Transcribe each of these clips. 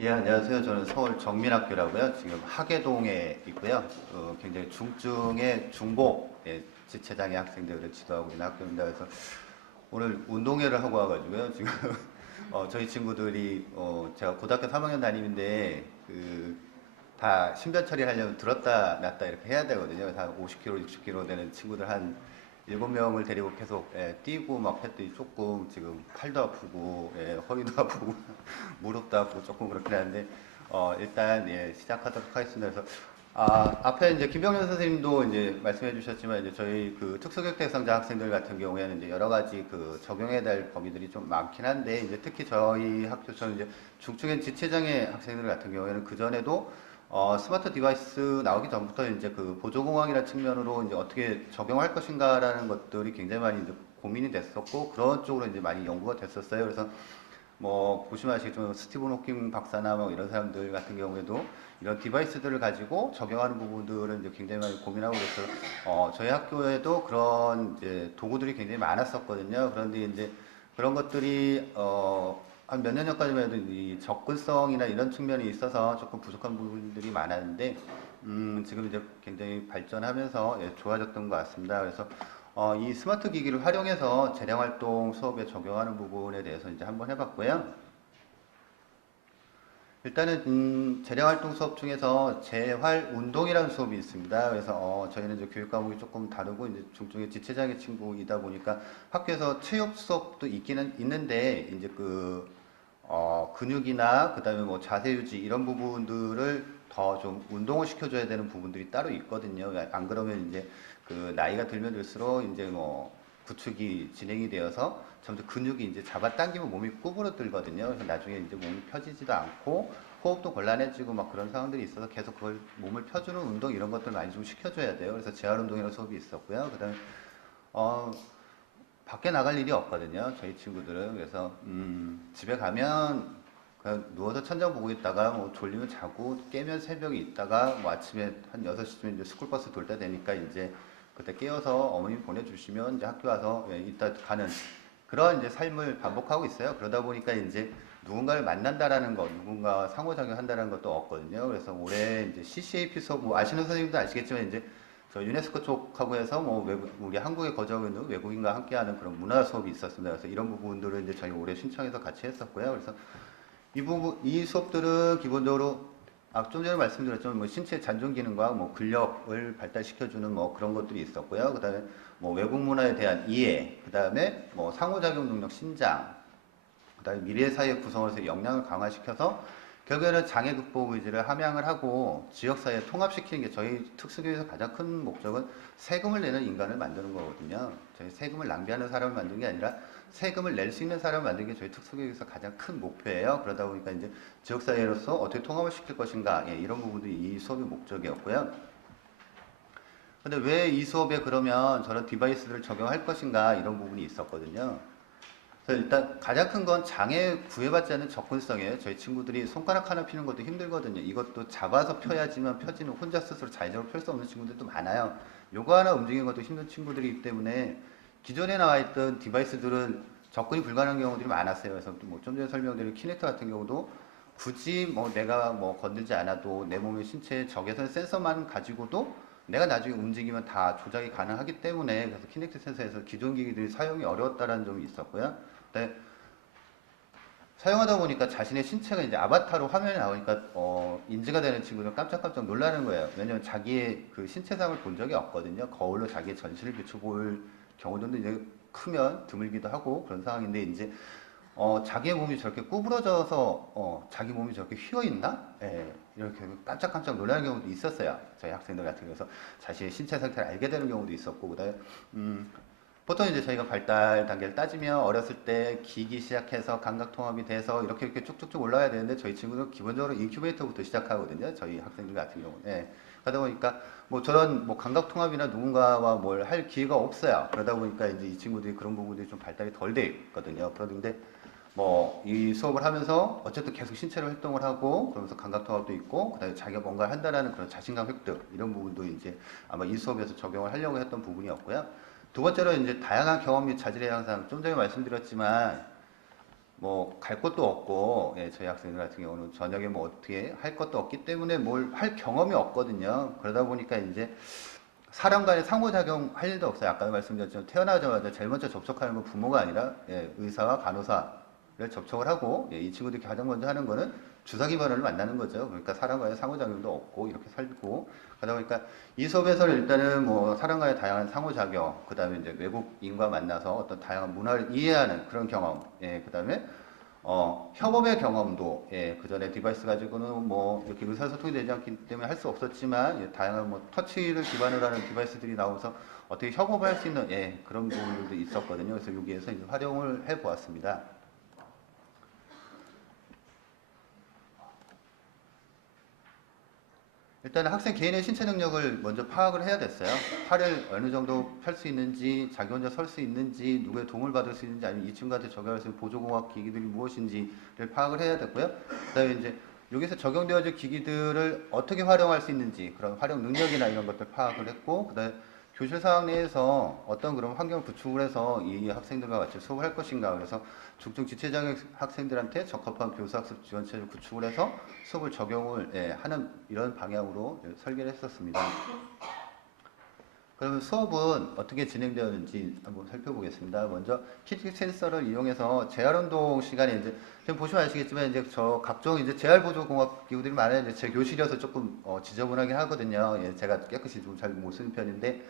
예, 안녕하세요. 저는 서울 정민학교라고요. 지금 하계동에 있고요. 굉장히 중증의 중복 지체장애 학생들을 지도하고 있는 학교입니다. 그래서 오늘 운동회를 하고 와가지고요. 지금 저희 친구들이 제가 고등학교 3학년 담임인데 다 신변 처리하려면 들었다 놨다 이렇게 해야 되거든요. 그래서 한 50kg, 60kg 되는 친구들 한 7명을 데리고 계속 뛰고 막 했더니 조금 지금 팔도 아프고 허리도 아프고 무릎도 아프고 조금 그렇긴 한데 일단 시작하도록 하겠습니다. 그래서 앞에 이제 김병현 선생님도 이제 말씀해 주셨지만 이제 저희 그 특수교육 대상자 학생들 같은 경우에는 이제 여러 가지 그 적용해야 될 범위들이 좀 많긴 한데 이제 특히 저희 학교처럼 이제 중증의 지체장애 학생들 같은 경우에는 그 전에도 스마트 디바이스 나오기 전부터 이제 그 보조공학이라는 측면으로 이제 어떻게 적용할 것인가라는 것들이 굉장히 많이 이제 고민이 됐었고 그런 쪽으로 이제 많이 연구가 됐었어요. 그래서 뭐 보시면 아시겠지만 스티븐 호킹 박사나 뭐 이런 사람들 같은 경우에도 이런 디바이스들을 가지고 적용하는 부분들은 이제 굉장히 많이 고민하고 그래서 저희 학교에도 그런 이제 도구들이 굉장히 많았었거든요. 그런데 이제 그런 것들이 한 몇 년 전까지만 해도 이 접근성이나 이런 측면이 있어서 조금 부족한 부분들이 많았는데 지금 이제 굉장히 발전하면서 좋아졌던 것 같습니다. 그래서 이 스마트 기기를 활용해서 재량활동 수업에 적용하는 부분에 대해서 이제 한번 해봤고요. 일단은 재량활동 수업 중에서 재활운동이라는 수업이 있습니다. 그래서 저희는 이제 교육 과목이 조금 다르고 이제 중증의 지체장애 친구이다 보니까 학교에서 체육 수업도 있기는 있는데 이제 근육이나 그다음에 뭐 자세 유지 이런 부분들을 더 좀 운동을 시켜줘야 되는 부분들이 따로 있거든요. 안 그러면 이제 그 나이가 들면 들수록 이제 뭐 구축이 진행이 되어서 점점 근육이 이제 잡아당기면 몸이 구부러들거든요. 그래서 나중에 이제 몸이 펴지지도 않고 호흡도 곤란해지고 막 그런 상황들이 있어서 계속 그걸 몸을 펴주는 운동 이런 것들 많이 좀 시켜줘야 돼요. 그래서 재활 운동이라는 수업이 있었고요. 그다음에 어, 밖에 나갈 일이 없거든요. 저희 친구들은. 그래서 집에 가면 그냥 누워서 천장 보고 있다가 뭐 졸리면 자고 깨면 새벽에 있다가 뭐 아침에 한 6시쯤에 이제 스쿨버스 돌 때 되니까 이제 그때 깨어서 어머님 보내주시면 이제 학교 와서 이따 가는 그런 이제 삶을 반복하고 있어요. 그러다 보니까 이제 누군가를 만난다라는 것, 누군가 상호작용한다는 것도 없거든요. 그래서 올해 이제 CCAP 수업, 뭐 아시는 선생님도 아시겠지만 이제 저 유네스코 쪽하고 해서 뭐 우리 한국에 거주하고 있는 외국인과 함께하는 그런 문화 수업이 있었습니다. 그래서 이런 부분들을 이제 저희 올해 신청해서 같이 했었고요. 그래서 이 수업들은 기본적으로 좀 전에 말씀드렸지만 뭐 신체 잔존 기능과 뭐 근력을 발달시켜주는 뭐 그런 것들이 있었고요. 그다음에 뭐 외국 문화에 대한 이해, 그다음에 뭐 상호작용 능력 신장, 그다음에 미래 사회 구성원에서 역량을 강화시켜서 결국에는 장애 극복 의지를 함양을 하고 지역사회에 통합시키는 게 저희 특수교육에서 가장 큰 목적은 세금을 내는 인간을 만드는 거거든요. 저희 세금을 낭비하는 사람을 만드는 게 아니라 세금을 낼 수 있는 사람을 만드는 게 저희 특수교육에서 가장 큰 목표예요. 그러다 보니까 이제 지역사회로서 어떻게 통합을 시킬 것인가 이런 부분들이 이 수업의 목적이었고요. 근데 왜 이 수업에 그러면 저런 디바이스를 적용할 것인가 이런 부분이 있었거든요. 그래서 일단 가장 큰 건 장애 구애받지 않는 접근성이에요. 저희 친구들이 손가락 하나 피는 것도 힘들거든요. 이것도 잡아서 펴야지만 펴지는 혼자 스스로 자의적으로 펼 수 없는 친구들도 많아요. 요거 하나 움직이는 것도 힘든 친구들이기 때문에 기존에 나와 있던 디바이스들은 접근이 불가능한 경우들이 많았어요. 그래서 뭐좀 전에 설명드린 키넥트 같은 경우도 굳이 뭐 내가 뭐 건들지 않아도 내 몸의 신체의 적외선 센서만 가지고도 내가 나중에 움직이면 다 조작이 가능하기 때문에 그래서 키넥트 센서에서 기존 기기들이 사용이 어려웠다는 점이 있었고요. 네, 사용하다 보니까 자신의 신체가 이제 아바타로 화면에 나오니까 인지가 되는 친구는 깜짝깜짝 놀라는 거예요. 왜냐면 자기의 그 신체상을 본 적이 없거든요. 거울로 자기의 전신을 비춰볼 경우도 이제 크면 드물기도 하고 그런 상황인데 이제 자기의 몸이 저렇게 구부러져서 자기 몸이 저렇게 휘어 있나? 예, 이렇게 깜짝깜짝 놀라는 경우도 있었어요. 저희 학생들 같은 경우서 자신의 신체 상태를 알게 되는 경우도 있었고 그다음에 음, 보통 이제 저희가 발달 단계를 따지면 어렸을 때 기기 시작해서 감각 통합이 돼서 이렇게 쭉쭉쭉 올라가야 되는데 저희 친구는 기본적으로 인큐베이터부터 시작하거든요. 저희 학생들 같은 경우는. 예. 그러다 보니까 뭐 저런 뭐 감각 통합이나 누군가와 뭘 할 기회가 없어요. 그러다 보니까 이제 이 친구들이 그런 부분들이 좀 발달이 덜 돼 있거든요. 그런데 뭐 이 수업을 하면서 어쨌든 계속 신체로 활동을 하고 그러면서 감각 통합도 있고 그다음에 자기가 뭔가를 한다라는 그런 자신감 획득 이런 부분도 이제 아마 이 수업에서 적용을 하려고 했던 부분이었고요. 두 번째로 이제 다양한 경험 및 자질의 향상. 좀 전에 말씀드렸지만 뭐 갈 것도 없고, 예, 저희 학생들 같은 경우는 저녁에 뭐 어떻게 할 것도 없기 때문에 뭘 할 경험이 없거든요. 그러다 보니까 이제 사람 간의 상호작용 할 일도 없어요. 아까 말씀드렸지만 태어나자마자 제일 먼저 접촉하는 건 부모가 아니라, 예, 의사와 간호사를 접촉을 하고, 예, 이 친구들이 가장 먼저 하는 거는 주사기 반원을 만나는 거죠. 그러니까 사람 간의 상호작용도 없고 이렇게 살고, 그러다 보니까 이 수업에서는 일단은 뭐 사람 간의 다양한 상호작용, 그 다음에 이제 외국인과 만나서 어떤 다양한 문화를 이해하는 그런 경험, 예, 그 다음에 협업의 경험도, 예, 그 전에 디바이스 가지고는 뭐 이렇게 의사소통이 되지 않기 때문에 할 수 없었지만, 예, 다양한 뭐 터치를 기반으로 하는 디바이스들이 나오면서 어떻게 협업을 할 수 있는, 예, 그런 부분들도 있었거든요. 그래서 여기에서 이제 활용을 해 보았습니다. 일단은 학생 개인의 신체 능력을 먼저 파악을 해야 됐어요. 팔을 어느 정도 펼 수 있는지, 자기 혼자 설 수 있는지, 누구의 도움을 받을 수 있는지, 아니면 이 친구한테 적용할 수 있는 보조공학 기기들이 무엇인지를 파악을 해야 됐고요. 그다음에 이제 여기서 적용되어질 기기들을 어떻게 활용할 수 있는지, 그런 활용 능력이나 이런 것들 파악을 했고, 그다음에 교실 상황 내에서 어떤 그런 환경을 구축을 해서 이 학생들과 같이 수업을 할 것인가. 그래서 중증 지체장애 학생들한테 적합한 교수학습 지원체를 구축을 해서 수업을 적용을, 예, 하는 이런 방향으로, 예, 설계를 했었습니다. 그러면 수업은 어떻게 진행되었는지 한번 살펴보겠습니다. 먼저 키티 센서를 이용해서 재활운동 시간에 이제 지금 보시면 아시겠지만 이제 저 각종 이제 재활보조공학 기구들이 많아요. 이제 제 교실이어서 조금 지저분하긴 하거든요. 예, 제가 깨끗이 좀 잘 못 쓰는 편인데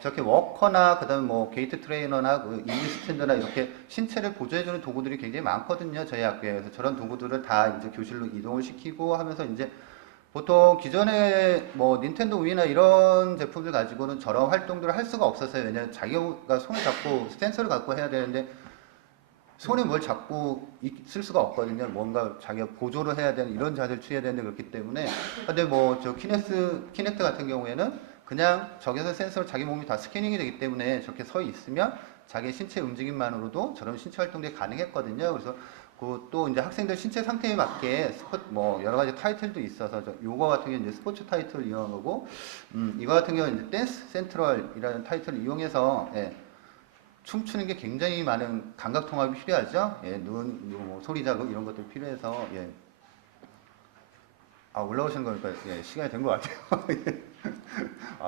저렇게 워커나 그다음에 뭐 게이트 트레이너나 그 이지 스탠드나 이렇게 신체를 보조해주는 도구들이 굉장히 많거든요. 저희 학교에. 그래서 저런 도구들을 다 이제 교실로 이동을 시키고 하면서 이제 보통 기존에 뭐 닌텐도 위나 이런 제품들 가지고는 저런 활동들을 할 수가 없었어요. 왜냐하면 자기가 손을 잡고 센서를 갖고 해야 되는데 손에 뭘 잡고 있을 수가 없거든요. 뭔가 자기가 보조를 해야 되는 이런 자세를 취해야 되는데 그렇기 때문에. 근데 뭐 저 키넥트 같은 경우에는 그냥 저기서 센서로 자기 몸이 다 스캐닝이 되기 때문에 저렇게 서 있으면 자기 신체 움직임만으로도 저런 신체 활동들이 가능했거든요. 그래서 그 또 이제 학생들 신체 상태에 맞게 뭐 여러 가지 타이틀도 있어서 요거 같은 경우는 이제 스포츠 타이틀을 이용한 거고, 이거 같은 경우는 이제 댄스 센트럴이라는 타이틀을 이용해서, 예, 춤추는 게 굉장히 많은 감각 통합이 필요하죠. 예, 뭐 소리 자극 이런 것들 필요해서, 예. 올라오시는 거니까, 예, 시간이 된 것 같아요.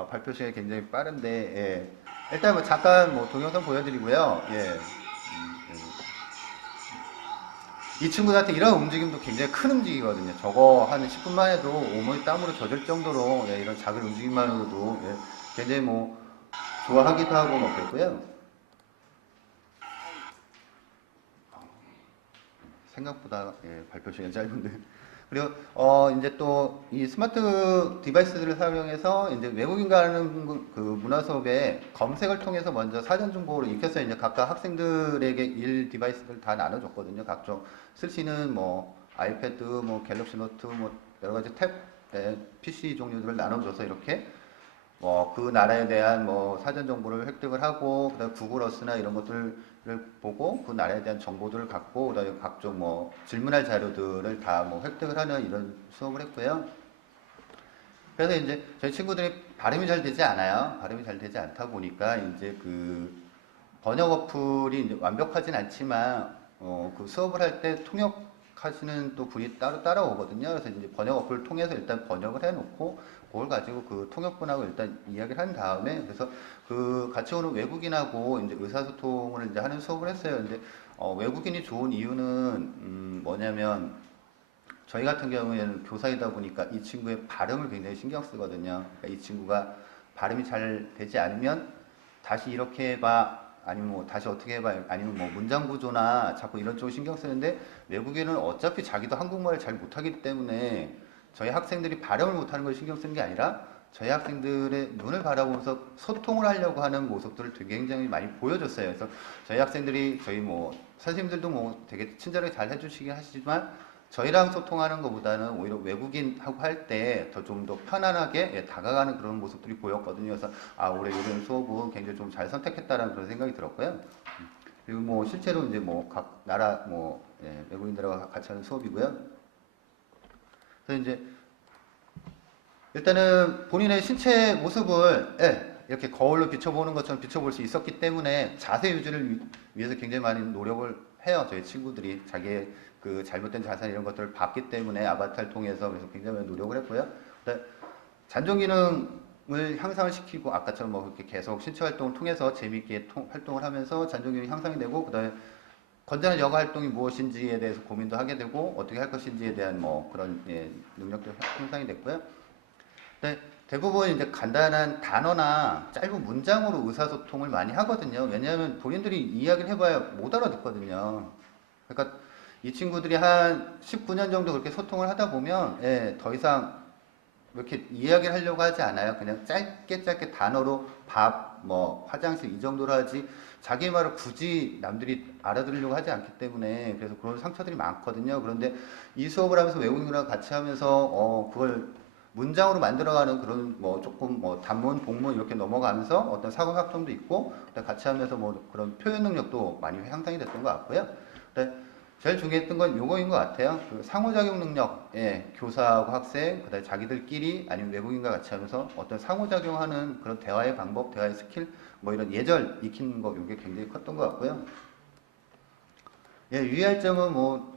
발표 시간이 굉장히 빠른데, 예. 일단 뭐 잠깐 뭐 동영상 보여드리고요. 예. 이 친구들한테 이런 움직임도 굉장히 큰 움직이거든요. 저거 한 10분만 해도 온몸이 땀으로 젖을 정도로, 예, 이런 작은 움직임만으로도, 예, 굉장히 뭐 좋아하기도 하고 뭐 그랬고요. 생각보다, 예, 발표 시간이 짧은데. 그리고 이제 또 이 스마트 디바이스들을 사용해서 이제 외국인과 하는 그 문화 수업에 검색을 통해서 먼저 사전 정보를 익혀서 이제 각각 학생들에게 일 디바이스를 다 나눠줬거든요. 각종 쓸 수 있는 뭐 아이패드, 뭐 갤럭시 노트, 뭐 여러 가지 탭, PC 종류들을 나눠줘서 이렇게 그 나라에 대한 뭐 사전 정보를 획득을 하고, 그다음 구글 어스나 이런 것들을 보고 그 나라에 대한 정보들을 갖고, 그다음에 각종 뭐 질문할 자료들을 다 뭐 획득을 하는 이런 수업을 했고요. 그래서 이제 저희 친구들이 발음이 잘 되지 않아요. 발음이 잘 되지 않다 보니까 이제 그 번역 어플이 이제 완벽하진 않지만 그 수업을 할 때 통역하시는 또 분이 따로 따라오거든요. 그래서 이제 번역 어플을 통해서 일단 번역을 해놓고 그걸 가지고 그 통역분하고 일단 이야기를 한 다음에, 그래서 그 같이 오는 외국인하고 이제 의사소통을 이제 하는 수업을 했어요. 근데 외국인이 좋은 이유는 뭐냐면 저희 같은 경우에는 교사이다 보니까 이 친구의 발음을 굉장히 신경 쓰거든요. 그러니까 이 친구가 발음이 잘 되지 않으면 다시 이렇게 해봐, 아니면 뭐 다시 어떻게 해봐, 아니면 뭐 문장 구조나 자꾸 이런 쪽을 신경 쓰는데, 외국인은 어차피 자기도 한국말을 잘 못하기 때문에 저희 학생들이 발음을 못하는 걸 신경 쓰는 게 아니라 저희 학생들의 눈을 바라보면서 소통을 하려고 하는 모습들을 되게 굉장히 많이 보여줬어요. 그래서 저희 학생들이 저희 뭐 선생님들도 뭐 되게 친절하게 잘 해주시긴 하시지만 저희랑 소통하는 것보다는 오히려 외국인하고 할 때 더 좀 더 편안하게, 예, 다가가는 그런 모습들이 보였거든요. 그래서 올해 이번 수업은 굉장히 좀 잘 선택했다라는 그런 생각이 들었고요. 그리고 뭐 실제로 이제 뭐 각 나라 뭐, 예, 외국인들하고 같이 하는 수업이고요. 그래서 이제 일단은 본인의 신체 모습을, 예, 이렇게 거울로 비춰보는 것처럼 비춰볼 수 있었기 때문에 자세 유지를 위해서 굉장히 많은 노력을 해요. 저희 친구들이 자기의 그 잘못된 자산 이런 것들을 봤기 때문에 아바타를 통해서 그래서 굉장히 많이 노력을 했고요. 잔존 기능을 향상을 시키고 아까처럼 뭐 이렇게 계속 신체 활동을 통해서 재미있게 활동을 하면서 잔존 기능이 향상이 되고 그다음에 건전한 여가 활동이 무엇인지에 대해서 고민도 하게 되고 어떻게 할 것인지에 대한 뭐 그런 능력도 향상이 됐고요. 대부분 이제 간단한 단어나 짧은 문장으로 의사소통을 많이 하거든요. 왜냐하면 본인들이 이야기를 해봐야 못 알아듣거든요. 그러니까 이 친구들이 한 19년 정도 그렇게 소통을 하다 보면 더 이상 이렇게 이야기를 하려고 하지 않아요. 그냥 짧게 단어로 밥, 뭐 화장실 이 정도로 하지 자기 말을 굳이 남들이 알아들으려고 하지 않기 때문에 그래서 그런 상처들이 많거든요. 그런데 이 수업을 하면서 외국인이랑 같이 하면서 그걸 문장으로 만들어가는 그런 뭐 조금 뭐 단문, 복문 이렇게 넘어가면서 어떤 사고 확정도 있고 같이 하면서 뭐 그런 표현 능력도 많이 향상이 됐던 것 같고요. 제일 중요했던 건 요거인 것 같아요. 그 상호작용 능력, 교사하고 학생, 그다음에 자기들끼리 아니면 외국인과 같이 하면서 어떤 상호작용하는 그런 대화의 방법, 대화의 스킬, 뭐 이런 예절 익히는 거 요게 굉장히 컸던 것 같고요. 유의할 점은 뭐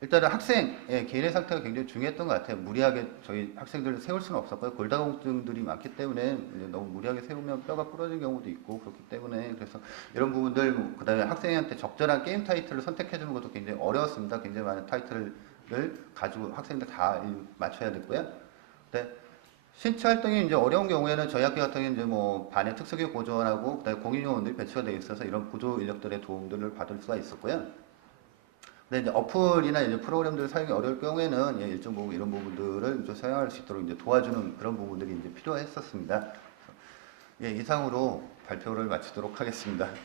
일단은 학생 개인의 상태가 굉장히 중요했던 것 같아요. 무리하게 저희 학생들을 세울 수는 없었고요. 골다공증들이 많기 때문에 너무 무리하게 세우면 뼈가 부러진 경우도 있고 그렇기 때문에 그래서 이런 부분들 뭐 그다음에 학생한테 적절한 게임 타이틀을 선택해 주는 것도 굉장히 어려웠습니다. 굉장히 많은 타이틀을 가지고 학생들 다 맞춰야 됐고요. 네. 신체 활동이 이제 어려운 경우에는 저희 학교 같은 경우는 이제 뭐 반의 특수교육 보조원하고 그다음에 공인요원들이 배치가 되어 있어서 이런 보조 인력들의 도움들을 받을 수가 있었고요. 근데 이제 어플이나 이제 프로그램들을 사용이 어려울 경우에는 일정 부분 이런 부분들을 이제 사용할 수 있도록 이제 도와주는 그런 부분들이 이제 필요했었습니다. 이상으로 발표를 마치도록 하겠습니다. 네,